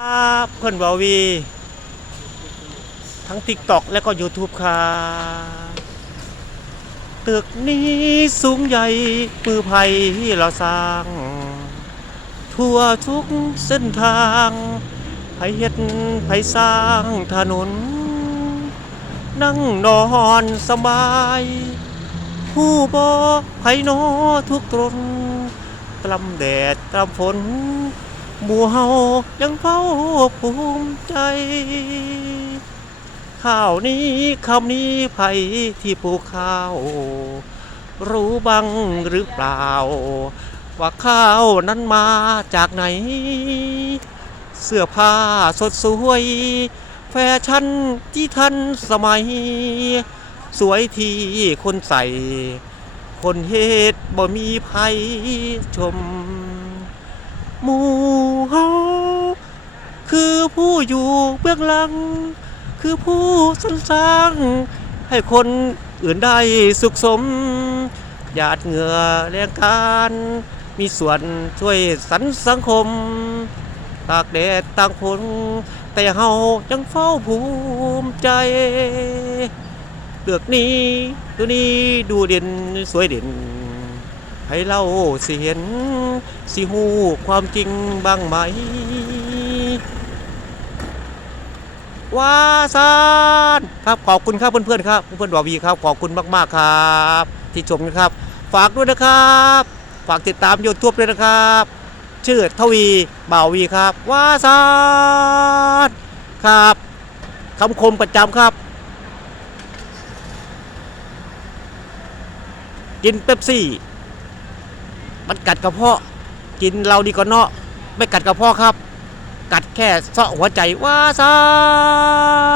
ครับเพื่อนบาวี ทั้ง TikTok และก็ YouTube ครับตึกนี้สูงใหญ่ปือไผ่เราสร้าง ทั่วทุกเส้นทางไผเฮ็ดไผสร้างถนน นั่งนอนสบาย ผู้บอไผนอทุกตรนกลำแดดกลำฝน หมู่เฮายังเฝ้าภูมิใจ ข้าวนี้คำนี้ไผที่ปลูกข้าว รู้บ้างหรือเปล่า ว่าข้าวนั้นมาจากไหน เสื้อผ้าสดสวย แฟชั่นที่ทันสมัย สวยที่คนใส่ คนเฮ็ดบ่มีภัยชมหมู คือผู้อยู่เบื้องหลัง คือผู้สร้าง ให้คนอื่นได้สุขสม หยาดเหงื่อแรงการมีส่วนช่วยสรรสังคม ตากแดดตากฝนแต่เฮายังเฝ้าภูมิใจเลือกนี้ตัวนี้ดูเด่นสวยเด่น ให้เล่าสิเห็น สิหูความจริงบ้างไหม วาซานครับขอบคุณครับเพื่อนๆครับเพื่อนๆบาวีครับขอบคุณมากๆครับ ที่ชมนะครับ ฝากด้วยนะครับ ฝากติดตามยูทูบด้วยนะครับ ชื่อทวีบ่าววีครับวาซานครับคำคมประจำครับ กินเป๊ปซี่ มันกัดกระเพาะ กินเราดีกว่าเนาะไม่กัดกระเพาะครับ กัดแค่เสาะหัวใจว่าซาน